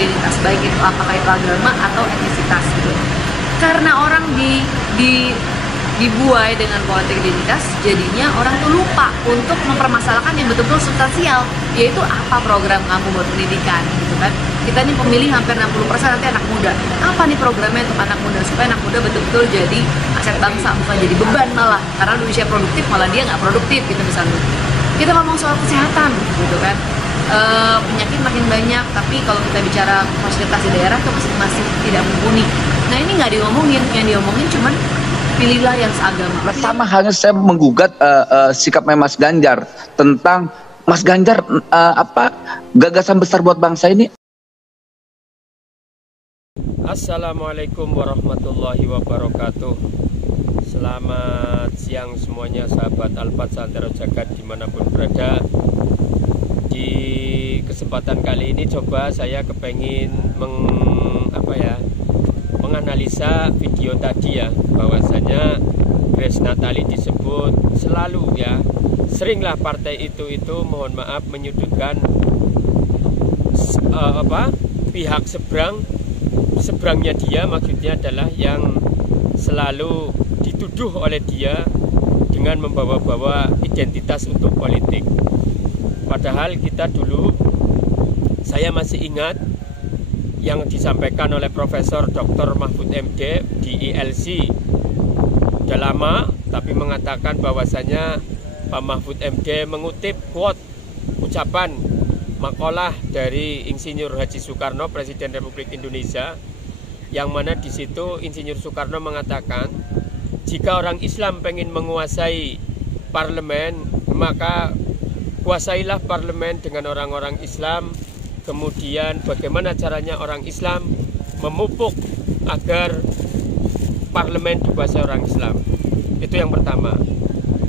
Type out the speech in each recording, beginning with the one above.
identitas, baik itu apakah itu agama atau etnisitas gitu. Karena orang dibuai dengan politik identitas, jadinya orang tuh lupa untuk mempermasalahkan yang betul-betul substansial, yaitu apa program kamu buat pendidikan gitu kan. Kita nih pemilih hampir 60% nanti anak muda. Apa nih programnya untuk anak muda supaya anak muda betul-betul jadi aset bangsa, bukan jadi beban malah. Karena di usia produktif malah dia nggak produktif gitu misalnya. Kita ngomong soal kesehatan gitu kan. Penyakit makin banyak, tapi kalau kita bicara fasilitas di daerah itu masih tidak mumpuni. Nah ini nggak diomongin, yang diomongin cuman pilihlah yang seagama. Sama halnya saya menggugat sikapnya Mas Ganjar tentang Mas Ganjar gagasan besar buat bangsa ini. Assalamualaikum warahmatullahi wabarakatuh. Selamat siang semuanya sahabat Alphard Santero Jagat dimanapun berada. Di kesempatan kali ini coba saya kepengin menganalisa video tadi ya, bahwasanya Grace Natali disebut selalu ya, seringlah partai itu mohon maaf menyudutkan pihak seberangnya dia, maksudnya adalah yang selalu dituduh oleh dia dengan membawa-bawa identitas untuk politik. Padahal kita dulu, saya masih ingat yang disampaikan oleh Profesor Dr. Mahfud MD di ILC. Sudah lama, tapi mengatakan bahwasanya Pak Mahfud MD mengutip quote ucapan makalah dari Insinyur Haji Soekarno, Presiden Republik Indonesia, yang mana di situ Insinyur Soekarno mengatakan, jika orang Islam pengen menguasai parlemen, maka kuasailah parlemen dengan orang-orang Islam. Kemudian bagaimana caranya orang Islam memupuk agar parlemen dikuasai orang Islam. Itu yang pertama.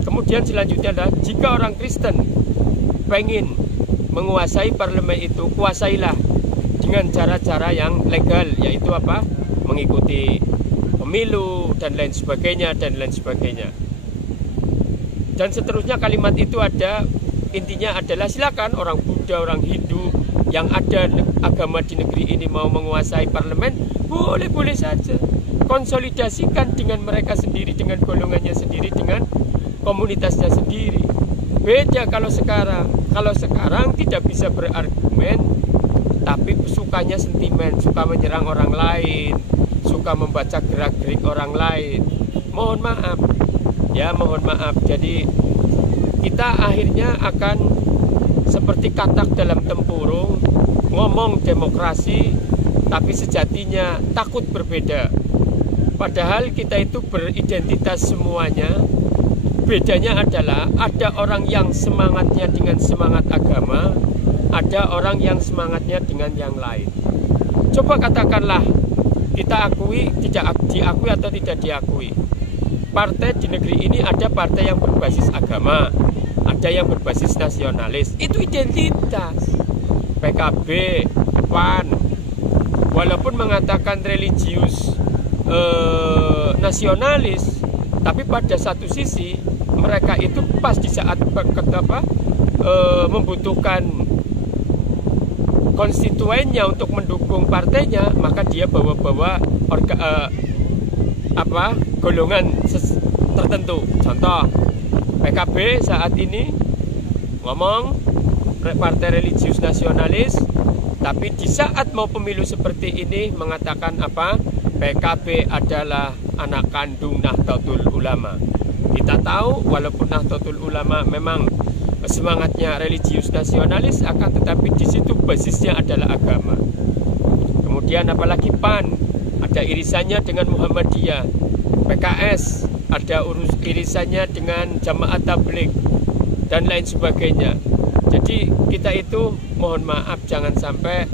Kemudian selanjutnya adalah jika orang Kristen pengen menguasai parlemen itu, kuasailah dengan cara-cara yang legal, yaitu apa? Mengikuti pemilu dan lain sebagainya dan lain sebagainya. Dan seterusnya kalimat itu ada, intinya adalah silakan orang Buddha, orang Hindu yang ada agama di negeri ini mau menguasai parlemen, boleh-boleh saja. Konsolidasikan dengan mereka sendiri, dengan golongannya sendiri, dengan komunitasnya sendiri. Beda kalau sekarang. Kalau sekarang tidak bisa berargumen, tapi sukanya sentimen, suka menyerang orang lain, suka membaca gerak-gerik orang lain. Mohon maaf, ya mohon maaf. Jadi kita akhirnya akan seperti katak dalam tempurung, ngomong demokrasi, tapi sejatinya takut berbeda. Padahal kita itu beridentitas semuanya. Bedanya adalah ada orang yang semangatnya dengan semangat agama, ada orang yang semangatnya dengan yang lain. Coba katakanlah kita akui, tidak diakui atau tidak diakui. Partai di negeri ini ada partai yang berbasis agama, ada yang berbasis nasionalis. Itu identitas. PKB, PAN, walaupun mengatakan religius nasionalis, tapi pada satu sisi mereka itu pas di saat membutuhkan konstituennya untuk mendukung partainya, maka dia bawa-bawa golongan tertentu. Contoh, PKB saat ini ngomong partai religius nasionalis, tapi di saat mau pemilu seperti ini mengatakan apa? PKB adalah anak kandung Nahdlatul Ulama. Kita tahu walaupun Nahdlatul Ulama memang semangatnya religius nasionalis, akan tetapi di situ basisnya adalah agama. Kemudian apalagi PAN, ada irisannya dengan Muhammadiyah. PKS ada irisannya dengan Jamaat Tabligh dan lain sebagainya. Jadi kita itu mohon maaf jangan sampai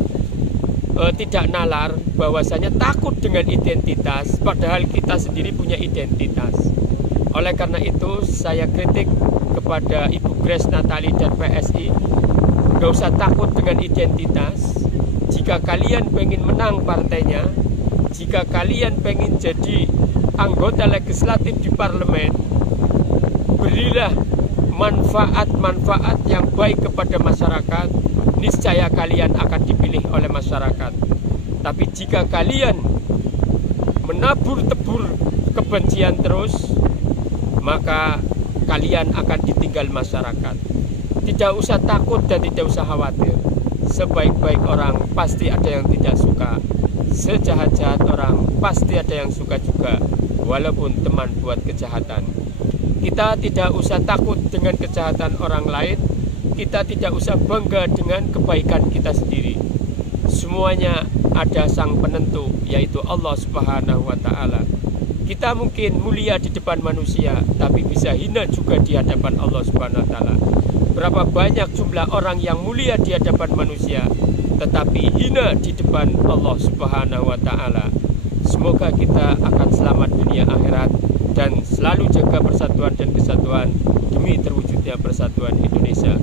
tidak nalar bahwasanya takut dengan identitas, padahal kita sendiri punya identitas. Oleh karena itu saya kritik kepada Ibu Grace Natali dan PSI, gak usah takut dengan identitas. Jika kalian pengen menang partainya, jika kalian pengen jadi anggota legislatif di parlemen, berilah manfaat-manfaat yang baik kepada masyarakat, niscaya kalian akan dipilih oleh masyarakat. Tapi jika kalian menabur-tebur kebencian terus, maka kalian akan ditinggal masyarakat. Tidak usah takut dan tidak usah khawatir. Sebaik-baik orang pasti ada yang tidak suka. Sejahat-jahat orang pasti ada yang suka juga, walaupun teman buat kejahatan. Kita tidak usah takut dengan kejahatan orang lain. Kita tidak usah bangga dengan kebaikan kita sendiri. Semuanya ada sang penentu, yaitu Allah Subhanahu wa Ta'ala. Kita mungkin mulia di depan manusia, tapi bisa hina juga di hadapan Allah Subhanahu wa Ta'ala. Berapa banyak jumlah orang yang mulia di hadapan manusia, tetapi hina di depan Allah Subhanahu wa Ta'ala. Semoga kita akan selamat dunia akhirat dan selalu jaga persatuan dan kesatuan demi terwujudnya persatuan Indonesia.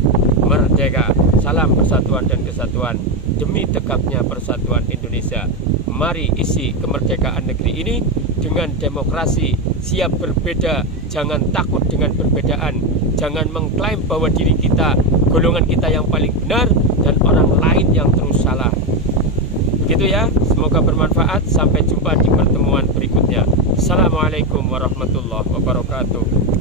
Merdeka, salam persatuan dan kesatuan demi tegaknya persatuan Indonesia. Mari isi kemerdekaan negeri ini dengan demokrasi, siap berbeda, jangan takut dengan perbedaan, jangan mengklaim bahwa diri kita, golongan kita yang paling benar dan orang lain yang terus salah. Begitu ya, semoga bermanfaat. Sampai jumpa di pertemuan berikutnya. Assalamualaikum warahmatullahi wabarakatuh.